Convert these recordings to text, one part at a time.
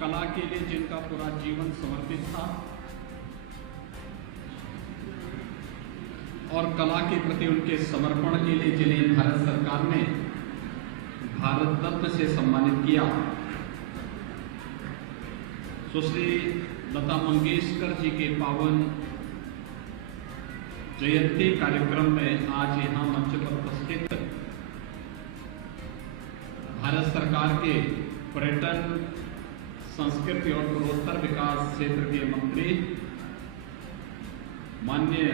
कला के लिए जिनका पूरा जीवन समर्पित था और कला के प्रति उनके समर्पण के लिए जिन्हें भारत सरकार ने भारत रत्न से सम्मानित किया, सुश्री लता मंगेशकर जी के पावन जयंती कार्यक्रम में आज यहाँ मंच पर उपस्थित भारत सरकार के पर्यटन, संस्कृति और पूर्वोत्तर विकास क्षेत्र के मंत्री माननीय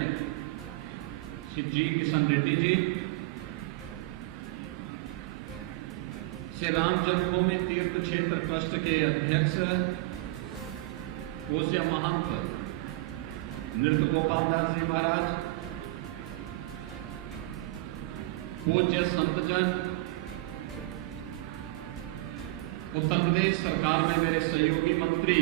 श्री जी किशन रेड्डी जी, श्री राम जन्मभूमि तीर्थ क्षेत्र ट्रस्ट के अध्यक्ष पूज्य महंत नृत्य गोपाल दास जी महाराज, पूज्य संतजन, उत्तर प्रदेश सरकार में मेरे सहयोगी मंत्री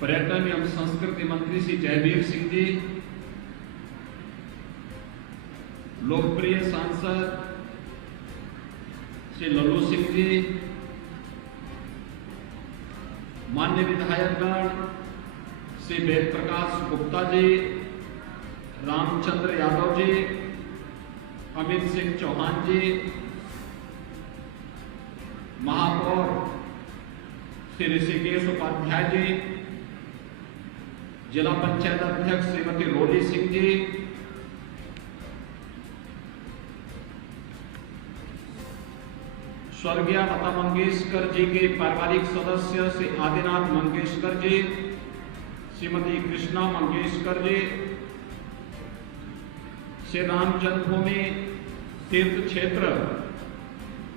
पर्यटन एवं संस्कृति मंत्री श्री जयवीर सिंह जी, लोकप्रिय सांसद श्री लल्लू सिंह जी, मान्य विधायकगण श्री वेद प्रकाश गुप्ता जी, रामचंद्र यादव जी, अमित सिंह चौहान जी, महापौर श्री ऋषिकेश उपाध्याय जी, जिला पंचायत अध्यक्ष श्रीमती रोली सिंह जी, स्वर्गीय लता मंगेशकर जी के पारिवारिक सदस्य श्री आदिनाथ मंगेशकर जी, श्रीमती कृष्णा मंगेशकर जी, श्री राम जन्मभूमि तीर्थ क्षेत्र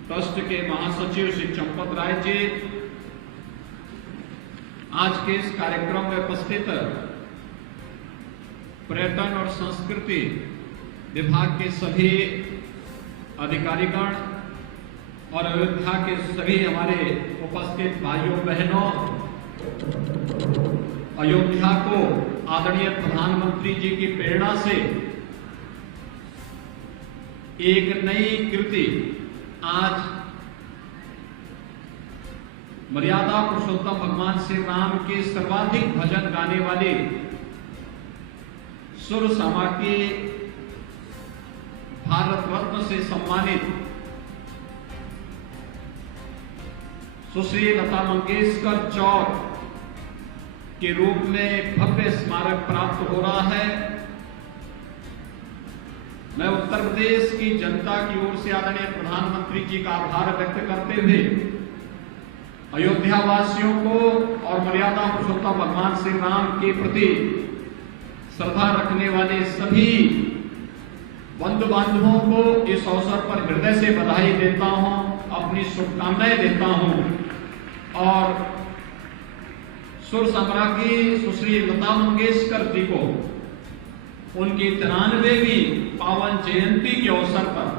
ट्रस्ट के महासचिव श्री चंपत राय जी, आज के इस कार्यक्रम में उपस्थित पर्यटन और संस्कृति विभाग के सभी अधिकारीगण और अयोध्या के सभी हमारे उपस्थित भाइयों बहनों, अयोध्या को आदरणीय प्रधानमंत्री जी की प्रेरणा से एक नई कृति आज मर्यादा पुरुषोत्तम भगवान श्री राम के सर्वाधिक भजन गाने वाले सुर समा के भारत रत्न से सम्मानित सुश्री लता मंगेशकर चौक के रूप में भव्य स्मारक प्राप्त हो रहा है। मैं उत्तर प्रदेश की जनता की ओर से आदरणीय प्रधानमंत्री जी का आभार व्यक्त करते हुए अयोध्या वासियों को और मर्यादा पुरुषोत्तम भगवान श्री राम के प्रति श्रद्धा रखने वाले सभी बंधु बांधवों को इस अवसर पर हृदय से बधाई देता हूं, अपनी शुभकामनाएं देता हूं और सुर सम्राज्ञी सुश्री लता मंगेशकर जी को उनकी 93वीं पावन जयंती के अवसर पर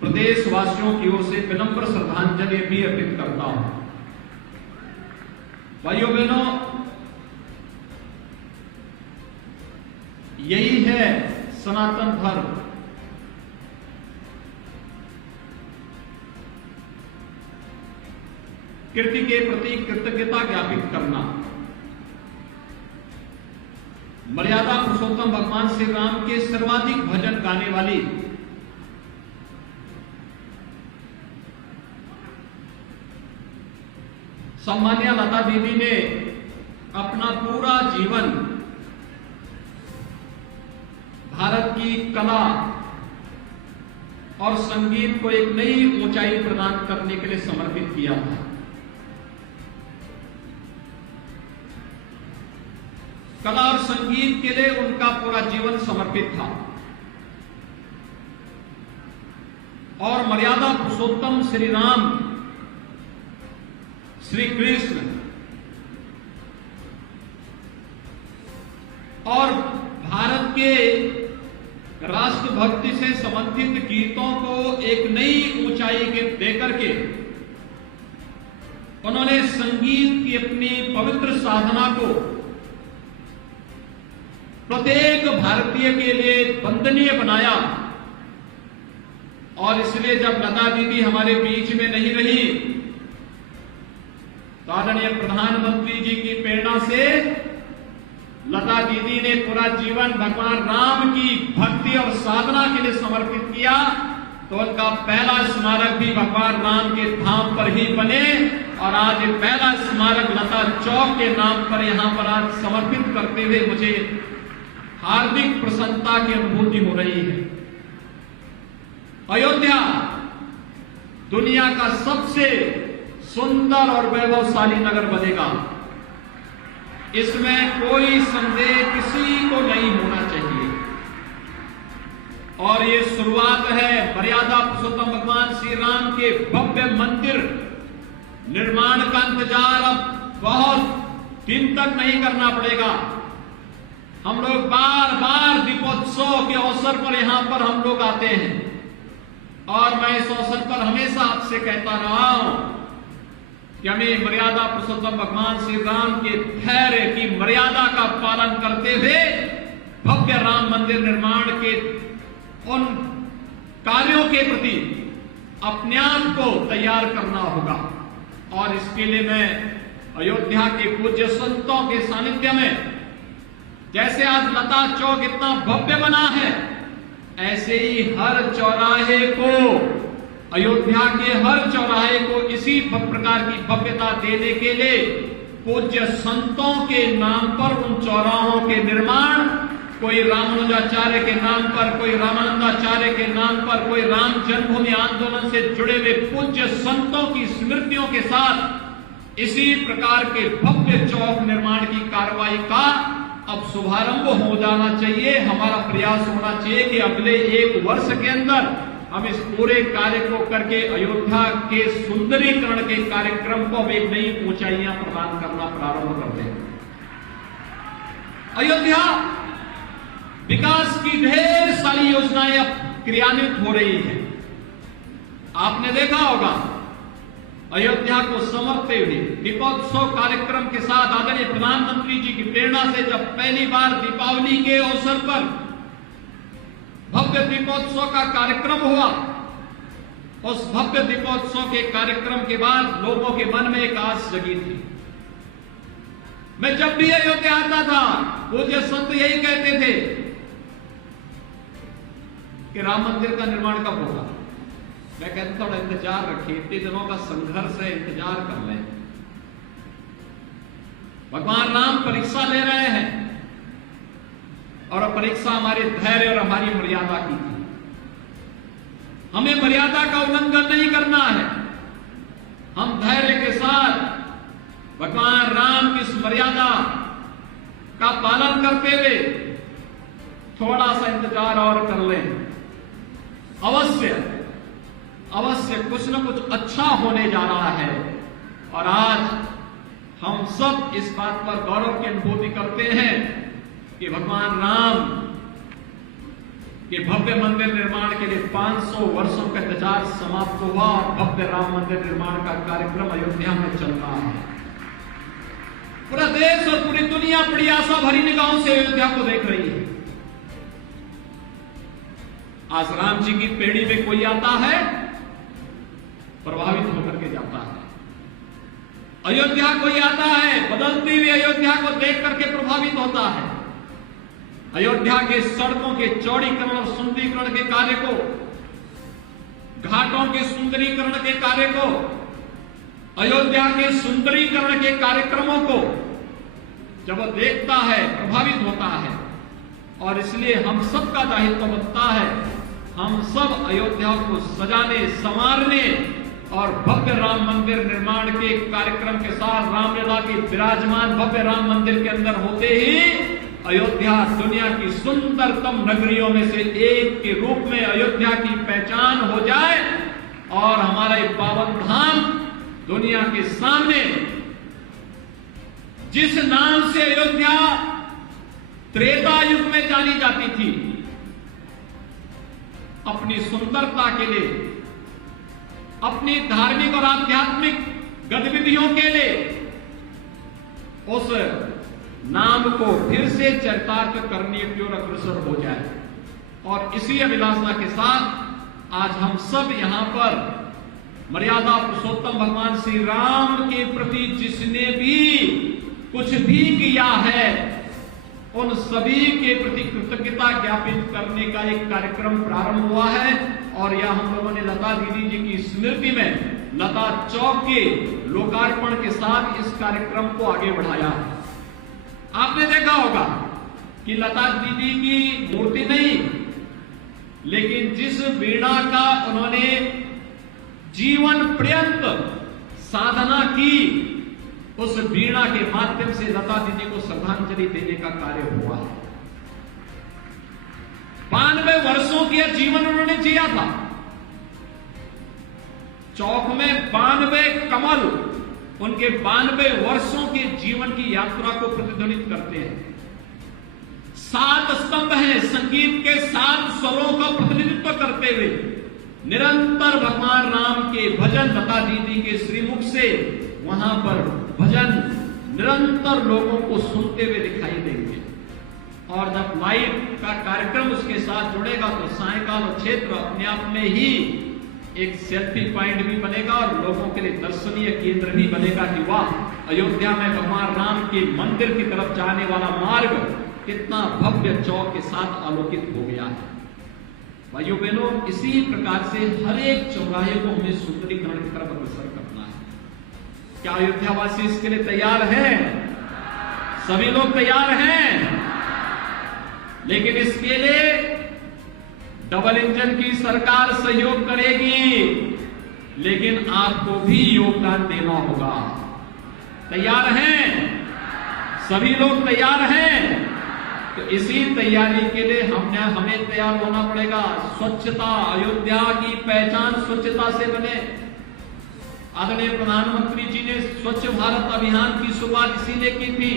प्रदेशवासियों की ओर से विनम्र श्रद्धांजलि भी अर्पित करता हूं। भाइयों बहनों, यही है सनातन धर्म। कीर्ति के प्रति कृतज्ञता ज्ञापित करना, मर्यादा पुरुषोत्तम भगवान श्री राम के सर्वाधिक भजन गाने वाली सम्मान्य लता दीदी ने अपना पूरा जीवन भारत की कला और संगीत को एक नई ऊंचाई प्रदान करने के लिए समर्पित किया था। कला और संगीत के लिए उनका पूरा जीवन समर्पित था और मर्यादा पुरुषोत्तम श्री राम, श्री कृष्ण और भारत के राष्ट्रभक्ति से संबंधित गीतों को एक नई ऊंचाई के देकर के उन्होंने संगीत की अपनी पवित्र साधना को प्रत्येक भारतीय के लिए वंदनीय बनाया और इसलिए जब लता दीदी हमारे बीच में नहीं रही तो आदरणीय प्रधानमंत्री जी की प्रेरणा से लता दीदी ने पूरा जीवन भगवान राम की भक्ति और साधना के लिए समर्पित किया, तो उनका पहला स्मारक भी भगवान राम के धाम पर ही बने और आज ये पहला स्मारक लता चौक के नाम पर यहां पर आज समर्पित करते हुए मुझे हार्दिक प्रसन्नता की अनुभूति हो रही है। अयोध्या दुनिया का सबसे सुंदर और वैभवशाली नगर बनेगा, इसमें कोई संदेह किसी को नहीं होना चाहिए। और ये शुरुआत है मर्यादा पुरुषोत्तम भगवान श्री राम के भव्य मंदिर निर्माण का इंतजार अब बहुत दिन तक नहीं करना पड़ेगा। हम लोग बार बार दीपोत्सव के अवसर पर यहां पर हम लोग आते हैं और मैं इस अवसर पर हमेशा आपसे कहता रहा हूं कि हमें मर्यादा पुरुषोत्तम भगवान श्री राम के धैर्य की मर्यादा का पालन करते हुए भव्य राम मंदिर निर्माण के उन कार्यों के प्रति अपने आप को तैयार करना होगा। और इसके लिए मैं अयोध्या के पूज्य संतों के सानिध्य में, जैसे आज लता चौक इतना भव्य बना है, ऐसे ही हर चौराहे को, अयोध्या के हर चौराहे को इसी प्रकार की भव्यता देने के लिए पूज्य संतों के नाम पर उन चौराहों के निर्माण, कोई रामानुजाचार्य के नाम पर, कोई रामानंदाचार्य के नाम पर, कोई राम जन्मभूमि आंदोलन से जुड़े हुए पूज्य संतों की स्मृतियों के साथ इसी प्रकार के भव्य चौक निर्माण की कार्रवाई का अब शुभारंभ हो जाना चाहिए। हमारा प्रयास होना चाहिए कि अगले 1 वर्ष के अंदर हम इस पूरे कार्य को करके अयोध्या के सुंदरीकरण के कार्यक्रम को अब एक नई ऊंचाइयां प्रदान करना प्रारंभ कर दें। अयोध्या विकास की ढेर सारी योजनाएं अब क्रियान्वित हो रही हैं। आपने देखा होगा अयोध्या को समर्पते हुए दीपोत्सव कार्यक्रम के साथ आदरणीय प्रधानमंत्री जी की प्रेरणा से जब पहली बार दीपावली के अवसर पर भव्य दीपोत्सव का कार्यक्रम हुआ, उस भव्य दीपोत्सव के कार्यक्रम के बाद लोगों के मन में एक आस जगी थी। मैं जब भी अयोध्या आता था, पूज्य संत यही कहते थे कि राम मंदिर का निर्माण कब होगा। मैं कहता थोड़ा इंतजार रखिए, इतने दिनों का संघर्ष है, इंतजार कर लें। भगवान राम परीक्षा ले रहे हैं और परीक्षा हमारे धैर्य और हमारी मर्यादा की थी। हमें मर्यादा का उल्लंघन नहीं करना है। हम धैर्य के साथ भगवान राम की इस मर्यादा का पालन करते हुए थोड़ा सा इंतजार और कर लें। अवश्य कुछ न कुछ अच्छा होने जा रहा है। और आज हम सब इस बात पर गौरव की अनुभूति करते हैं कि भगवान राम के भव्य मंदिर निर्माण के लिए 500 वर्षों का इंतजार समाप्त हुआ और भव्य राम मंदिर निर्माण का कार्यक्रम अयोध्या में चल रहा है। पूरा देश और पूरी दुनिया बड़ी आशा भरी निगाहों से अयोध्या को देख रही है। आज राम जी की पेड़ी में कोई आता है, प्रभावित होकर के जाता है। अयोध्या कोई आता है, बदलती हुई अयोध्या को देख करके प्रभावित होता है। अयोध्या के सड़कों के चौड़ीकरण और सुंदरीकरण के कार्य को, घाटों के सुंदरीकरण के कार्य को, अयोध्या के सुंदरीकरण के कार्यक्रमों को जब वह देखता है, प्रभावित होता है। और इसलिए हम सबका दायित्व बनता है, हम सब अयोध्या को सजाने, संवारने और भव्य राम मंदिर निर्माण के कार्यक्रम के साथ रामलला के विराजमान भव्य राम मंदिर के अंदर होते ही अयोध्या दुनिया की सुंदरतम नगरियों में से एक के रूप में अयोध्या की पहचान हो जाए और हमारा ये पावन धाम दुनिया के सामने, जिस नाम से अयोध्या त्रेता युग में जानी जाती थी, अपनी सुंदरता के लिए, अपनी धार्मिक और आध्यात्मिक गतिविधियों के लिए, उस नाम को फिर से चरितार्थ करने की ओर अग्रसर हो जाए। और इसी अभिलाषा के साथ आज हम सब यहां पर मर्यादा पुरुषोत्तम भगवान श्री राम के प्रति जिसने भी कुछ भी किया है उन सभी के प्रति कृतज्ञता ज्ञापित करने का एक कार्यक्रम प्रारंभ हुआ है। और यह हम लोगों ने लता दीदी जी की स्मृति में लता चौक के लोकार्पण के साथ इस कार्यक्रम को आगे बढ़ाया है। आपने देखा होगा कि लता दीदी की मूर्ति नहीं, लेकिन जिस वीणा का उन्होंने जीवन पर्यंत साधना की, उस वीणा के माध्यम से लता दीदी को श्रद्धांजलि देने का कार्य हुआ है। 92 वर्षों के जीवन उन्होंने जिया था। चौक में 92 कमल उनके 92 वर्षों के जीवन की यात्रा को प्रतिध्वनित करते हैं। 7 स्तंभ हैं संगीत के 7 स्वरों का प्रतिनिधित्व करते हुए निरंतर भगवान राम के भजन लता दीदी के श्रीमुख से वहां पर भजन निरंतर लोगों को सुनते हुए दिखाई देंगे। और जब लाइव का कार्यक्रम उसके साथ जुड़ेगा तो सायकाल क्षेत्र अपने आप में ही एक सेल्फी पॉइंट भी बनेगा और लोगों के लिए दर्शनीय केंद्र भी बनेगा कि वाह, अयोध्या में भगवान राम के मंदिर की तरफ जाने वाला मार्ग कितना भव्य चौक के साथ आलोकित हो गया है। भाइयों बहनों, इसी प्रकार से हर एक चौराहे को हमें सुंदरीकरण की तरफ अग्रसर करना है। क्या अयोध्यावासी इसके लिए तैयार हैं? सभी लोग तैयार हैं? लेकिन इसके लिए डबल इंजन की सरकार सहयोग करेगी, लेकिन आपको भी योगदान देना होगा। तैयार हैं? सभी लोग तैयार हैं? तो इसी तैयारी के लिए हमें तैयार होना पड़ेगा। स्वच्छता, अयोध्या की पहचान स्वच्छता से बने। आदरणीय प्रधानमंत्री जी ने स्वच्छ भारत अभियान की शुरुआत इसीलिए की थी।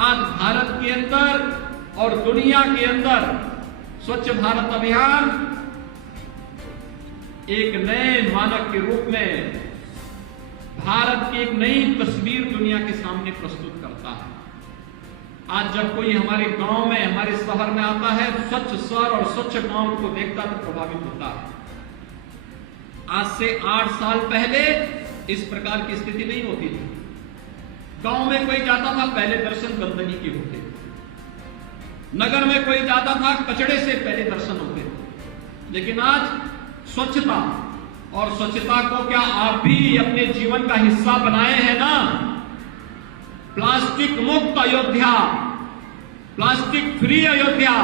आज भारत के अंदर और दुनिया के अंदर स्वच्छ भारत अभियान एक नए मानक के रूप में भारत की एक नई तस्वीर दुनिया के सामने प्रस्तुत करता है। आज जब कोई हमारे गांव में, हमारे शहर में आता है, स्वच्छ शहर और स्वच्छ गांव को देखता तो प्रभावित होता है। आज से 8 साल पहले इस प्रकार की स्थिति नहीं होती थी। गांव में कोई जाता था, पहले दर्शन गंदगी के होते थे। नगर में कोई जाता था, कचड़े से पहले दर्शन होते थे। लेकिन आज स्वच्छता, और स्वच्छता को क्या आप भी अपने जीवन का हिस्सा बनाए हैं ना? प्लास्टिक मुक्त अयोध्या, प्लास्टिक फ्री अयोध्या,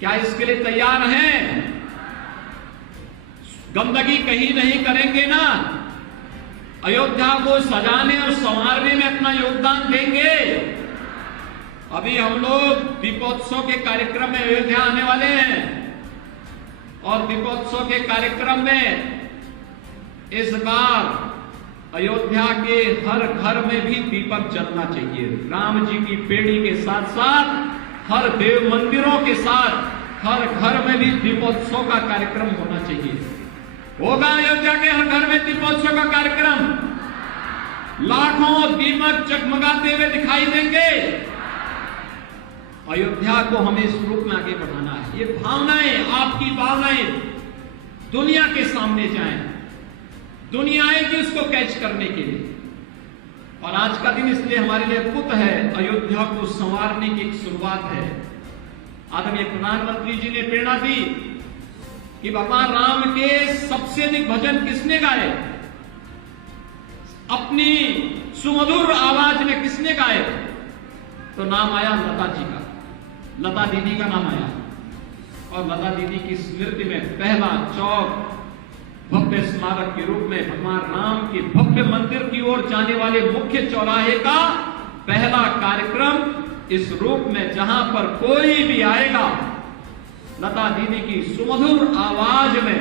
क्या इसके लिए तैयार हैं? गंदगी कहीं नहीं करेंगे ना? अयोध्या को सजाने और संवारने में अपना योगदान देंगे। अभी हम लोग दीपोत्सव के कार्यक्रम में अयोध्या आने वाले हैं और दीपोत्सव के कार्यक्रम में इस बार अयोध्या के हर घर में भी दीपक जलना चाहिए। राम जी की पेड़ी के साथ साथ हर देव मंदिरों के साथ हर घर में भी दीपोत्सव का कार्यक्रम होना चाहिए। होगा अयोध्या के हर घर में दीपोत्सव का कार्यक्रम। लाखों दीपक जगमगाते हुए दिखाई देंगे। अयोध्या को हमें इस रूप में आगे बढ़ाना है। ये भावनाएं, आपकी भावनाएं दुनिया के सामने जाएं, दुनिया आएगी इसको कैच करने के लिए। और आज का दिन इसलिए हमारे लिए अद्भुत है। अयोध्या को संवारने की एक शुरुआत है। आदरणीय प्रधानमंत्री जी ने प्रेरणा दी कि भगवान राम के सबसे अधिक भजन किसने गाए, अपनी सुमधुर आवाज में किसने गाए? तो नाम आया लता जी का, लता दीदी का नाम आया। और लता दीदी की स्मृति में पहला चौक भव्य स्मारक के रूप में भगवान राम के भव्य मंदिर की ओर जाने वाले मुख्य चौराहे का पहला कार्यक्रम इस रूप में, जहां पर कोई भी आएगा, लता दीदी की सुमधुर आवाज में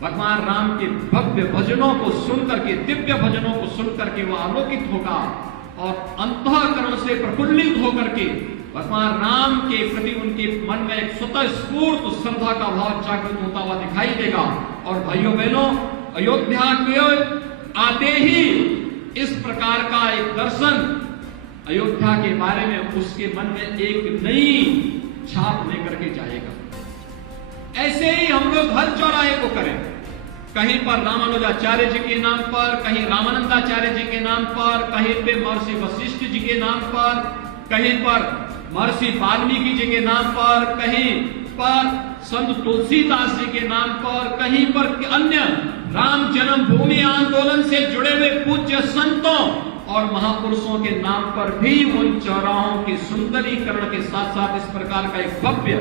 भगवान राम के भव्य भजनों को सुनकर के, दिव्य भजनों को सुनकर के वह आलोकित होगा और अंतःकरण से प्रफुल्लित होकर के भगवान राम के प्रति उनके मन में एक स्वतः स्फूर्त श्रद्धा का भाव जागृत होता हुआ दिखाई देगा। और भाइयों बहनों, अयोध्या के आते ही इस प्रकार का एक दर्शन अयोध्या के बारे में उसके मन में एक नई छाप लेकर के जाएगा। ऐसे ही हम लोग हर चौराहे को करें। कहीं पर रामानुजाचार्य जी के नाम पर, कहीं रामानंदाचार्य जी के नाम पर, कहीं पे महर्षि वशिष्ठ जी के नाम पर, कहीं पर महर्षि वाल्मीकि जी के नाम पर, कहीं पर संत तुलसीदास जी के नाम पर, कहीं पर अन्य राम जन्मभूमि आंदोलन से जुड़े हुए पूज्य संतों और महापुरुषों के नाम पर भी उन चौराहों की सुंदरीकरण के साथ साथ इस प्रकार का एक भव्य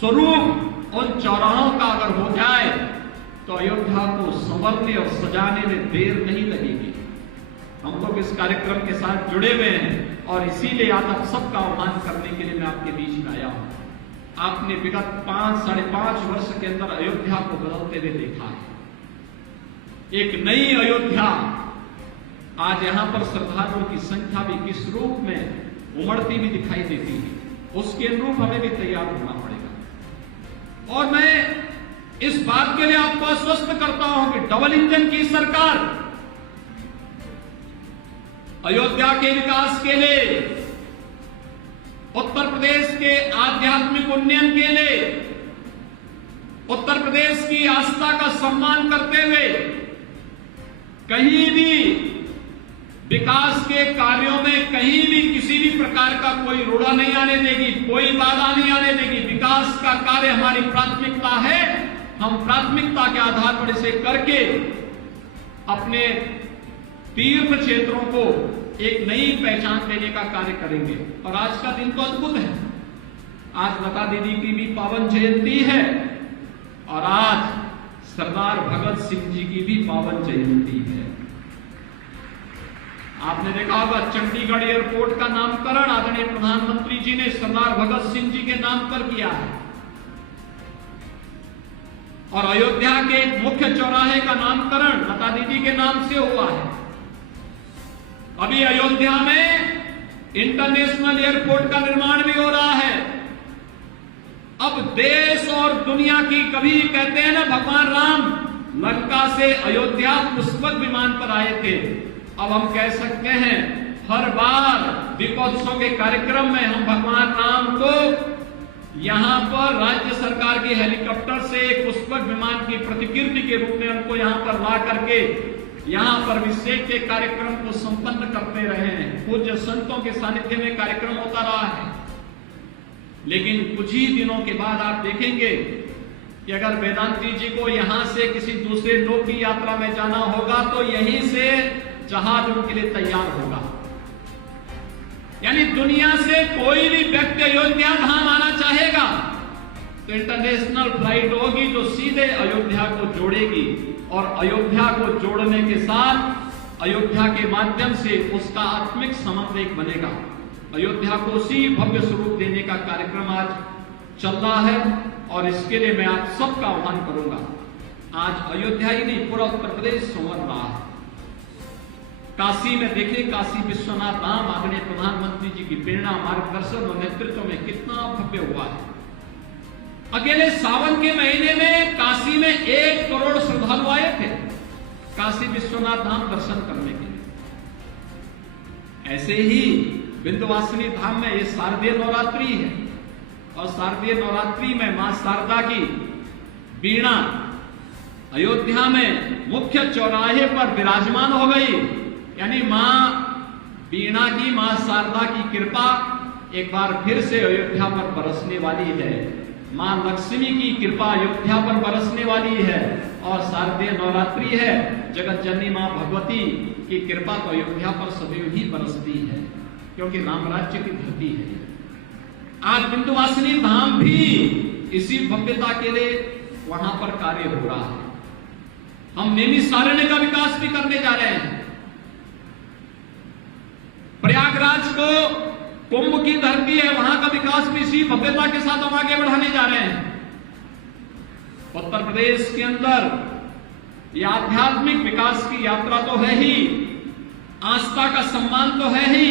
स्वरूप उन चौराहों का अगर हो जाए तो अयोध्या को संवरने और सजाने में देर नहीं लगेगी। हम लोग इस कार्यक्रम के साथ जुड़े हुए हैं और इसीलिए आज आप सबका आह्वान करने के लिए मैं आपके बीच में आया हूं। आपने विगत 5-5.5 वर्ष के अंदर अयोध्या को बदलते हुए देखा है। एक नई अयोध्या आज यहां पर श्रद्धालुओं की संख्या भी किस रूप में उमड़ती भी दिखाई देती है, उसके अनुरूप हमें भी तैयार होना पड़ेगा। और मैं इस बात के लिए आपको आश्वस्त करता हूं कि डबल इंजन की सरकार अयोध्या के विकास के लिए, उत्तर प्रदेश के आध्यात्मिक उन्नयन के लिए, उत्तर प्रदेश की आस्था का सम्मान करते हुए कहीं भी विकास के कार्यों में कहीं भी किसी भी प्रकार का कोई रोड़ा नहीं आने देगी, कोई बाधा नहीं आने देगी। विकास का कार्य हमारी प्राथमिकता है। हम प्राथमिकता के आधार पर इसे करके अपने तीर्थ क्षेत्रों को एक नई पहचान देने का कार्य करेंगे। और आज का दिन तो अद्भुत है। आज लता दीदी की भी पावन जयंती है और आज सरदार भगत सिंह जी की भी पावन जयंती है। आपने देखा होगा चंडीगढ़ एयरपोर्ट का नामकरण आदरणीय प्रधानमंत्री जी ने सरदार भगत सिंह जी के नाम पर किया है और अयोध्या के एक मुख्य चौराहे का नामकरण लता दीदी के नाम से हुआ है। अभी अयोध्या में इंटरनेशनल एयरपोर्ट का निर्माण भी हो रहा है। अब देश और दुनिया की, कभी कहते हैं ना भगवान राम लंका से अयोध्या पुष्पक विमान पर आए थे, अब हम कह सकते हैं हर बार दीपोत्सव के कार्यक्रम में हम भगवान राम को यहां पर राज्य सरकार के हेलीकॉप्टर से पुष्पक विमान की प्रतिकृति के रूप में उनको यहां पर ला करके यहां पर अभिषेक के कार्यक्रम को संपन्न करते रहे हैं। पूज्य संतों के सानिध्य में कार्यक्रम होता रहा है। लेकिन कुछ ही दिनों के बाद आप देखेंगे कि अगर वेदांती जी को यहां से किसी दूसरे लोक की यात्रा में जाना होगा तो यहीं से जहाज उनके लिए तैयार होगा। यानी दुनिया से कोई भी व्यक्ति अयोध्या धाम आना चाहेगा तो इंटरनेशनल फ्लाइट होगी जो सीधे अयोध्या को जोड़ेगी और अयोध्या को जोड़ने के साथ अयोध्या के माध्यम से उसका आत्मिक संबंध एक बनेगा। अयोध्या को उसी भव्य स्वरूप देने का कार्यक्रम आज चल रहा है और इसके लिए मैं आप सबका आह्वान करूंगा। आज अयोध्या ही नहीं, पूरा उत्तर प्रदेश संवर रहा है। काशी में देखिए, काशी विश्वनाथ धाम आदरणीय प्रधानमंत्री जी की प्रेरणा, मार्गदर्शन और नेतृत्व में कितना भव्य हुआ है। अकेले सावन के महीने में काशी में 1 करोड़ श्रद्धालु आए थे काशी विश्वनाथ धाम दर्शन करने के लिए। ऐसे ही विंध्यवासिनी धाम में ये शारदीय नवरात्रि है और शारदीय नवरात्रि में मां शारदा की वीणा अयोध्या में मुख्य चौराहे पर विराजमान हो गई। यानी मां वीणा की, मां शारदा की कृपा एक बार फिर से अयोध्या पर बरसने वाली है। मां लक्ष्मी की कृपा अयोध्या पर बरसने वाली है और शारदीय नवरात्रि है। जगत जननी मां भगवती की कृपा तो अयोध्या पर सदैव ही बरसती है क्योंकि राम राज्य की धरती है। आज विंध्यवासिनी धाम भी इसी भव्यता के लिए वहां पर कार्य हो रहा है। हम नैमिषारण्य का विकास भी करने जा रहे हैं। प्रयागराज को कुंभ की धरती है, वहां का विकास भी इसी भव्यता के साथ हम आगे बढ़ाने जा रहे हैं। उत्तर प्रदेश के अंदर यह आध्यात्मिक विकास की यात्रा तो है ही, आस्था का सम्मान तो है ही,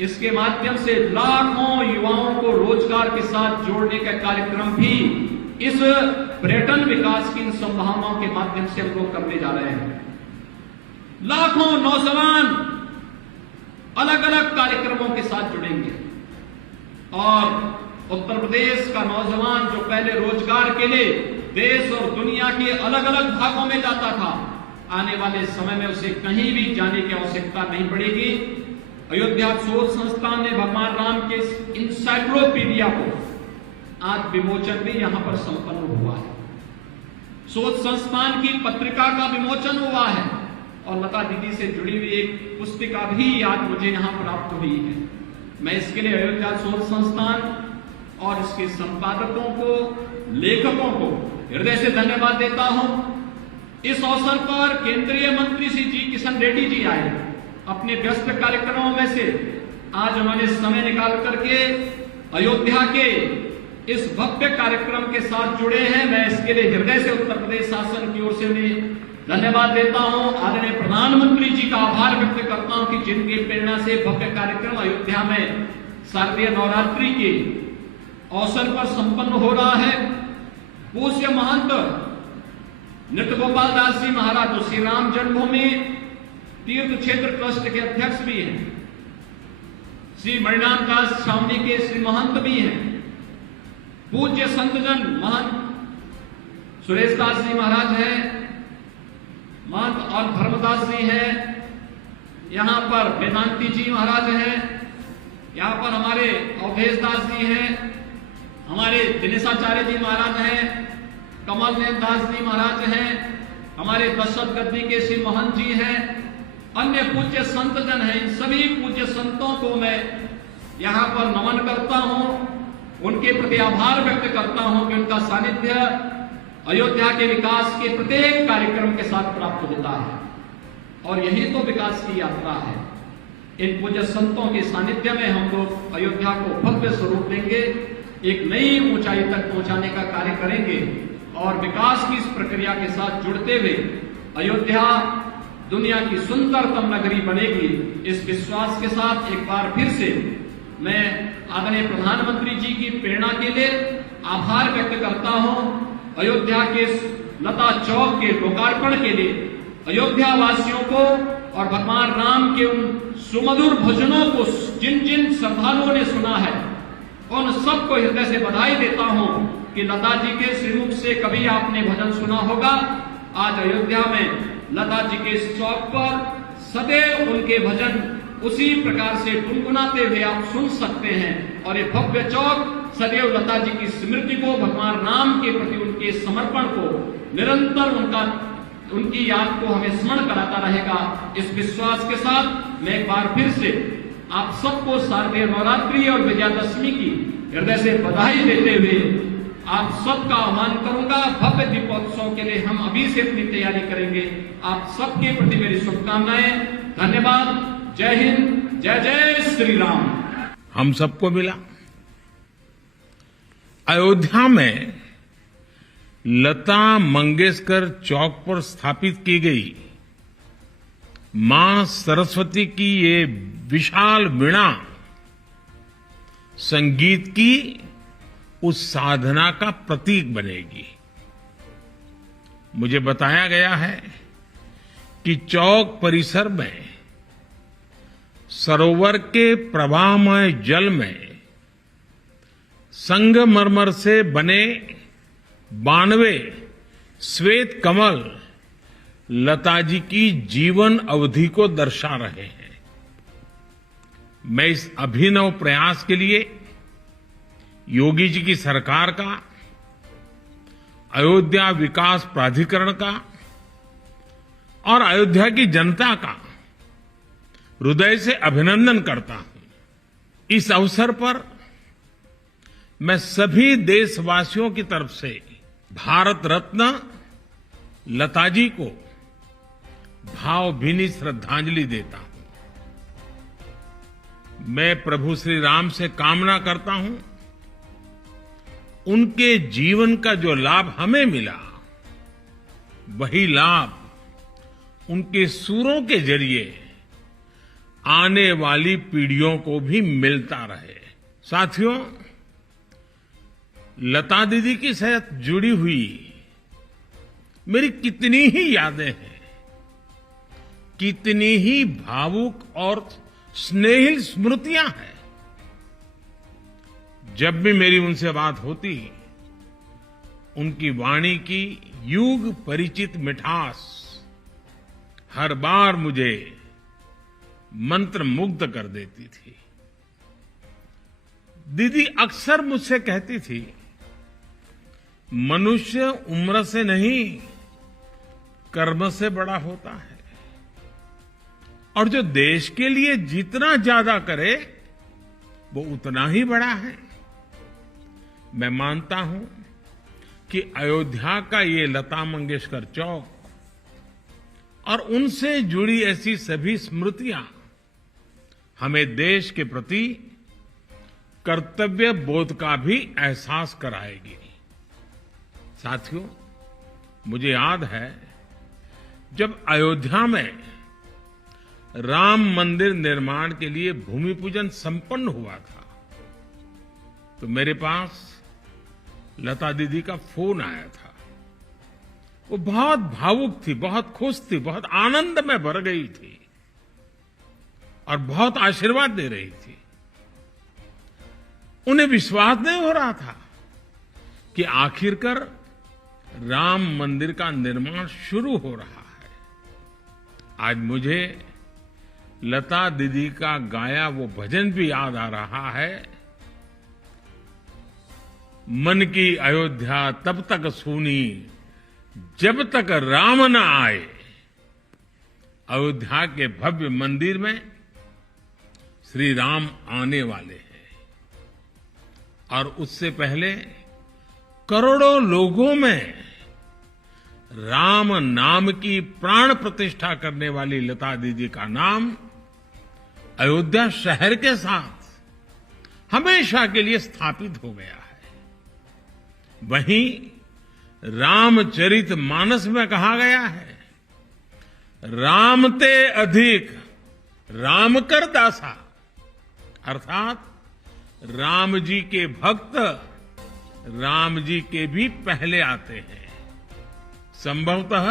इसके माध्यम से लाखों युवाओं को रोजगार के साथ जोड़ने का कार्यक्रम भी इस पर्यटन विकास की इन संभावनाओं के माध्यम से हम लोग करने जा रहे हैं। लाखों नौजवान अलग अलग कार्यक्रमों के साथ जुड़ेंगे और उत्तर प्रदेश का नौजवान जो पहले रोजगार के लिए देश और दुनिया के अलग अलग भागों में जाता था, आने वाले समय में उसे कहीं भी जाने की आवश्यकता नहीं पड़ेगी। अयोध्या शोध संस्थान ने भगवान राम के इंसाइक्लोपीडिया को आज विमोचन भी यहां पर संपन्न हुआ है। शोध संस्थान की पत्रिका का विमोचन हुआ है और लता दीदी से जुड़ी हुई एक पुस्तिका भी आज मुझे यहां प्राप्त हुई है। मैं इसके लिए अयोध्या शोध संस्थान और इसके संपादकों को, लेखकों को हृदय से धन्यवाद देता हूं। इस अवसर पर केंद्रीय मंत्री श्री जी किशन रेड्डी जी आए, अपने व्यस्त कार्यक्रमों में से आज उन्होंने समय निकाल करके अयोध्या के इस भव्य कार्यक्रम के साथ जुड़े हैं। मैं इसके लिए हृदय से उत्तर प्रदेश शासन की ओर से उन्हें धन्यवाद देता हूं। आदरणीय प्रधानमंत्री जी का आभार व्यक्त करता हूं कि जिनकी प्रेरणा से भव्य कार्यक्रम अयोध्या में शारदीय नवरात्रि के अवसर पर संपन्न हो रहा है। पूज्य महंत नृत्य गोपाल दास जी महाराज जो श्री राम जन्मभूमि तीर्थ क्षेत्र ट्रस्ट के अध्यक्ष भी हैं, श्री मणिनाथ दास छावनी के श्री महंत भी हैं, पूज्य संतजन महंत सुरेश दास जी महाराज हैं, महंत और धर्मदास जी हैं, यहां पर वेदांती जी महाराज हैं, यहां पर हमारे अवधेश दास जी हैं, हमारे दिनेशाचार्य जी महाराज हैं, कमलदेव दास जी महाराज हैं, हमारे दशरथ गद्दी के श्री महंत जी हैं, अन्य पूज्य संतजन हैं। इन सभी पूज्य संतों को मैं यहां पर नमन करता हूं, उनके प्रति आभार व्यक्त करता हूं कि उनका सानिध्य अयोध्या के विकास के प्रत्येक कार्यक्रम के साथ प्राप्त होता है और यही तो विकास की यात्रा है। इन पूज्य संतों के सानिध्य में हम लोग अयोध्या को भव्य स्वरूप देंगे, एक नई ऊंचाई तक पहुंचाने का कार्य करेंगे और विकास की इस प्रक्रिया के साथ जुड़ते हुए अयोध्या दुनिया की सुंदरतम नगरी बनेगी। इस विश्वास के साथ एक बार फिर से मैं आदरणीय प्रधानमंत्री जी की प्रेरणा के लिए आभार व्यक्त करता हूं। अयोध्या के लता चौक के लोकार्पण के लिए अयोध्या वासियों को और भगवान राम के उन सुमधुर भजनों को जिन जिन श्रद्धालुओं ने सुना है उन सबको हृदय से बधाई देता हूं कि लता जी के श्रीमुख से कभी आपने भजन सुना होगा। आज अयोध्या में लता जी के इस चौक पर सदैव उनके भजन उसी प्रकार से गुनगुनाते हुए आप सुन सकते हैं और ये भव्य चौक सदैव लता जी की स्मृति को, भगवान राम के प्रति उनके समर्पण को, निरंतर उनकी याद को हमें स्मरण कराता रहेगा। इस विश्वास के साथ मैं एक बार फिर से आप सबको शारदीय नवरात्रि और विजयादशमी की हृदय से बधाई देते हुए आप सबका आह्वान करूंगा। भव्य दीपोत्सव के लिए हम अभी से अपनी तैयारी करेंगे। आप सबके प्रति मेरी शुभकामनाएं। धन्यवाद। जय हिंद, जय जय श्री राम। हम सबको मिला अयोध्या में लता मंगेशकर चौक पर स्थापित की गई मां सरस्वती की ये विशाल वीणा संगीत की उस साधना का प्रतीक बनेगी। मुझे बताया गया है कि चौक परिसर में सरोवर के प्रवाहमय जल में संगमरमर से बने 92 श्वेत कमल लता जी की जीवन अवधि को दर्शा रहे हैं। मैं इस अभिनव प्रयास के लिए योगी जी की सरकार का, अयोध्या विकास प्राधिकरण का और अयोध्या की जनता का हृदय से अभिनंदन करता हूं। इस अवसर पर मैं सभी देशवासियों की तरफ से भारत रत्न लता जी को भावभीनी श्रद्धांजलि देता हूं। मैं प्रभु श्री राम से कामना करता हूं उनके जीवन का जो लाभ हमें मिला वही लाभ उनके सूरों के जरिए आने वाली पीढ़ियों को भी मिलता रहे। साथियों, लता दीदी के साथ जुड़ी हुई मेरी कितनी ही यादें हैं, कितनी ही भावुक और स्नेहिल स्मृतियां हैं। जब भी मेरी उनसे बात होती, उनकी वाणी की युग परिचित मिठास हर बार मुझे मंत्र मुग्ध कर देती थी। दीदी अक्सर मुझसे कहती थी, मनुष्य उम्र से नहीं कर्म से बड़ा होता है, और जो देश के लिए जितना ज्यादा करे वो उतना ही बड़ा है। मैं मानता हूं कि अयोध्या का ये लता मंगेशकर चौक और उनसे जुड़ी ऐसी सभी स्मृतियां हमें देश के प्रति कर्तव्य बोध का भी एहसास कराएगी। साथियों, मुझे याद है जब अयोध्या में राम मंदिर निर्माण के लिए भूमि पूजन संपन्न हुआ था, तो मेरे पास लता दीदी का फोन आया था। वो बहुत भावुक थी, बहुत खुश थी, बहुत आनंद में भर गई थी और बहुत आशीर्वाद दे रही थी। उन्हें विश्वास नहीं हो रहा था कि आखिरकार राम मंदिर का निर्माण शुरू हो रहा है। आज मुझे लता दीदी का गाया वो भजन भी याद आ रहा है, मन की अयोध्या तब तक सूनी जब तक राम न आए। अयोध्या के भव्य मंदिर में श्री राम आने वाले हैं और उससे पहले करोड़ों लोगों में राम नाम की प्राण प्रतिष्ठा करने वाली लता दीदी का नाम अयोध्या शहर के साथ हमेशा के लिए स्थापित हो गया है। वहीं रामचरित मानस में कहा गया है, राम ते अधिक राम कर दासा, अर्थात राम जी के भक्त राम जी के भी पहले आते हैं। संभवतः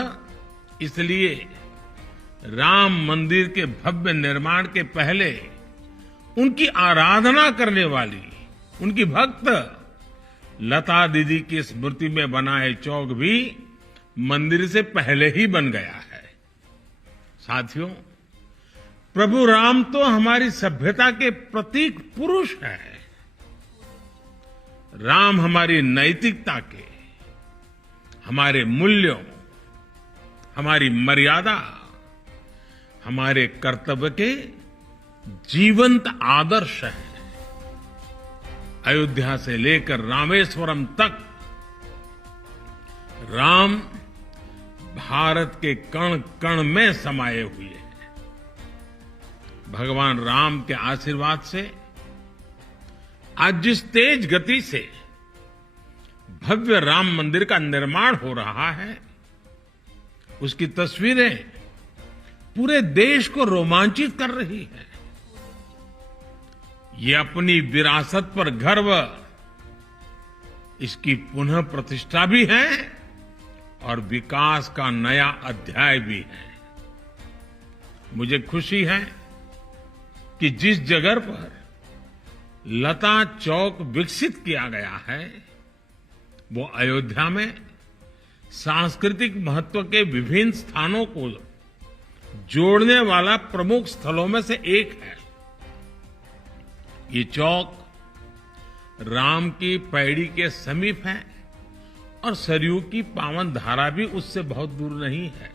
इसलिए राम मंदिर के भव्य निर्माण के पहले उनकी आराधना करने वाली उनकी भक्त लता दीदी की स्मृति में बनाए चौक भी मंदिर से पहले ही बन गया है। साथियों, प्रभु राम तो हमारी सभ्यता के प्रतीक पुरुष है। राम हमारी नैतिकता के, हमारे मूल्यों, हमारी मर्यादा, हमारे कर्तव्य के जीवंत आदर्श हैं। अयोध्या से लेकर रामेश्वरम तक राम भारत के कण कण में समाये हुए हैं। भगवान राम के आशीर्वाद से आज जिस तेज गति से भव्य राम मंदिर का निर्माण हो रहा है, उसकी तस्वीरें पूरे देश को रोमांचित कर रही है। ये अपनी विरासत पर गर्व, इसकी पुनः प्रतिष्ठा भी है और विकास का नया अध्याय भी है। मुझे खुशी है कि जिस जगह पर लता चौक विकसित किया गया है, वो अयोध्या में सांस्कृतिक महत्व के विभिन्न स्थानों को जोड़ने वाला प्रमुख स्थलों में से एक है। ये चौक राम की पैड़ी के समीप है और सरयू की पावन धारा भी उससे बहुत दूर नहीं है।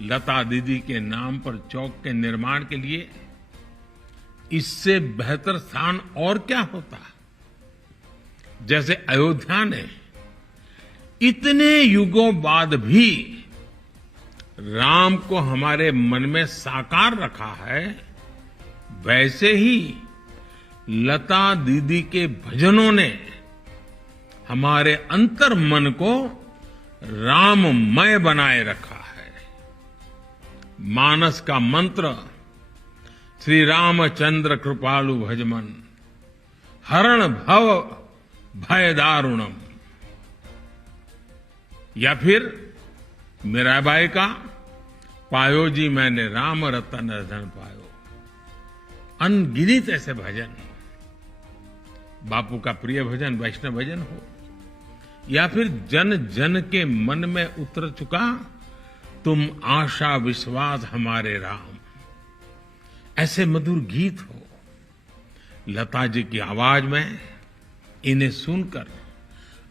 लता दीदी के नाम पर चौक के निर्माण के लिए इससे बेहतर स्थान और क्या होता। जैसे अयोध्या ने इतने युगों बाद भी राम को हमारे मन में साकार रखा है, वैसे ही लता दीदी के भजनों ने हमारे अंतर मन को राममय बनाए रखा है। मानस का मंत्र श्री रामचंद्र कृपालु भजमन हरण भव भय दारुणम, या फिर मीराबाई का पायो जी मैंने राम रतन धन पायो, अनगिनत ऐसे भजन। बापू का प्रिय भजन वैष्णव भजन हो, या फिर जन जन के मन में उतर चुका तुम आशा विश्वास हमारे राम, ऐसे मधुर गीत हो। लता जी की आवाज में इन्हें सुनकर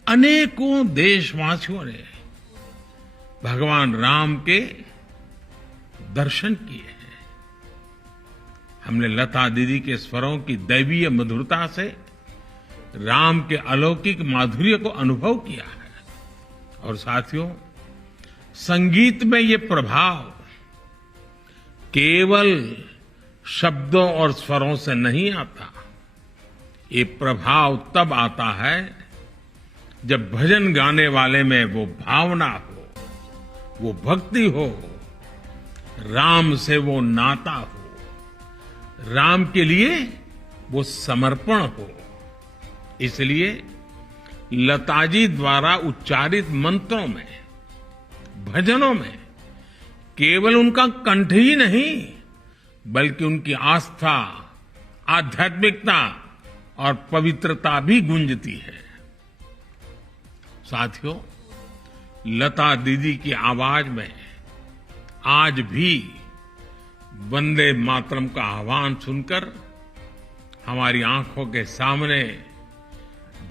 अनेकों देशवासियों ने भगवान राम के दर्शन किए हैं। हमने लता दीदी के स्वरों की दैवीय मधुरता से राम के अलौकिक माधुर्य को अनुभव किया है। और साथियों, संगीत में ये प्रभाव केवल शब्दों और स्वरों से नहीं आता। ये प्रभाव तब आता है जब भजन गाने वाले में वो भावना हो, वो भक्ति हो, राम से वो नाता हो, राम के लिए वो समर्पण हो। इसलिए लताजी द्वारा उच्चारित मंत्रों में, भजनों में केवल उनका कंठ ही नहीं, बल्कि उनकी आस्था, आध्यात्मिकता और पवित्रता भी गूंजती है। साथियों, लता दीदी की आवाज में आज भी वंदे मातरम का आह्वान सुनकर हमारी आंखों के सामने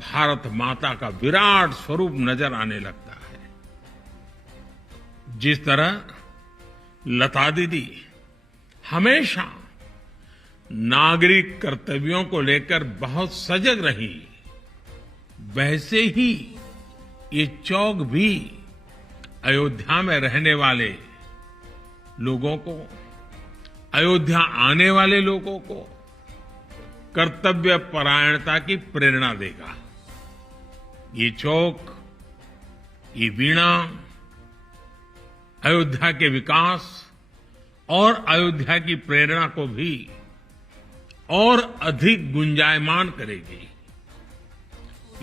भारत माता का विराट स्वरूप नजर आने लगता है। जिस तरह लता दीदी हमेशा नागरिक कर्तव्यों को लेकर बहुत सजग रही, वैसे ही ये चौक भी अयोध्या में रहने वाले लोगों को, अयोध्या आने वाले लोगों को कर्तव्य परायणता की प्रेरणा देगा। ये चौक, ये वीणा अयोध्या के विकास और अयोध्या की प्रेरणा को भी और अधिक गुंजायमान करेगी।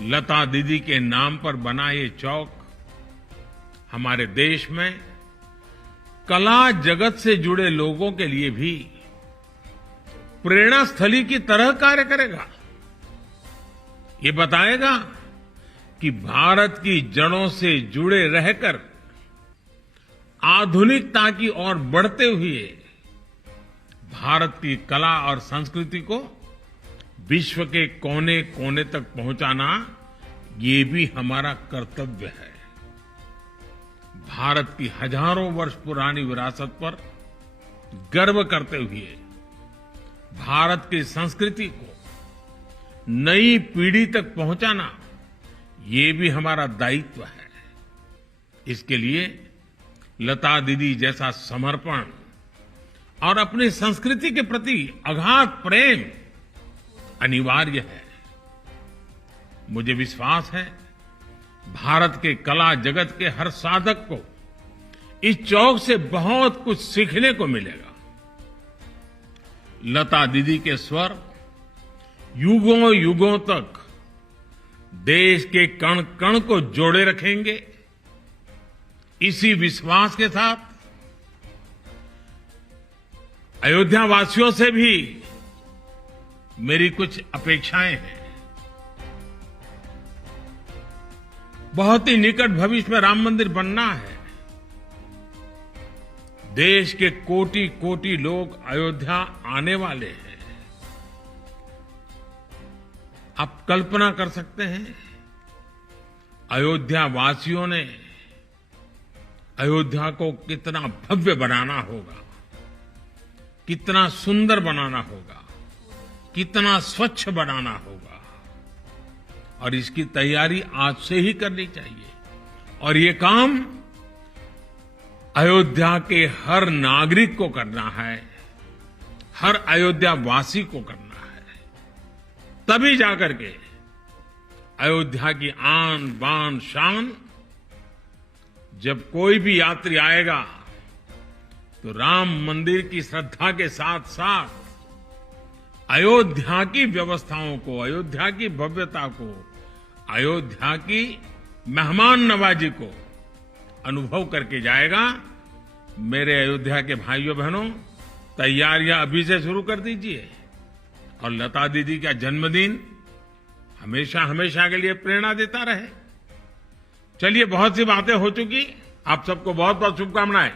लता दीदी के नाम पर बना ये चौक हमारे देश में कला जगत से जुड़े लोगों के लिए भी प्रेरणा स्थली की तरह कार्य करेगा। ये बताएगा कि भारत की जड़ों से जुड़े रहकर आधुनिकता की ओर बढ़ते हुए भारत की कला और संस्कृति को विश्व के कोने कोने तक पहुंचाना, ये भी हमारा कर्तव्य है। भारत की हजारों वर्ष पुरानी विरासत पर गर्व करते हुए भारत की संस्कृति को नई पीढ़ी तक पहुंचाना, ये भी हमारा दायित्व है। इसके लिए लता दीदी जैसा समर्पण और अपनी संस्कृति के प्रति अगाध प्रेम अनिवार्य है। मुझे विश्वास है भारत के कला जगत के हर साधक को इस चौक से बहुत कुछ सीखने को मिलेगा। लता दीदी के स्वर युगों युगों तक देश के कण कण को जोड़े रखेंगे। इसी विश्वास के साथ अयोध्या वासियों से भी मेरी कुछ अपेक्षाएं हैं। बहुत ही निकट भविष्य में राम मंदिर बनना है। देश के कोटि कोटि लोग अयोध्या आने वाले हैं। आप कल्पना कर सकते हैं, अयोध्या वासियों ने अयोध्या को कितना भव्य बनाना होगा, कितना सुंदर बनाना होगा, कितना स्वच्छ बनाना होगा, और इसकी तैयारी आज से ही करनी चाहिए। और ये काम अयोध्या के हर नागरिक को करना है, हर अयोध्या वासी को करना है। तभी जाकर के अयोध्या की आन बान शान, जब कोई भी यात्री आएगा तो राम मंदिर की श्रद्धा के साथ साथ अयोध्या की व्यवस्थाओं को, अयोध्या की भव्यता को, अयोध्या की मेहमान नवाजी को अनुभव करके जाएगा। मेरे अयोध्या के भाइयों बहनों, तैयारियां अभी से शुरू कर दीजिए। और लता दीदी का जन्मदिन हमेशा हमेशा के लिए प्रेरणा देता रहे। चलिए, बहुत सी बातें हो चुकी। आप सबको बहुत बहुत शुभकामनाएं।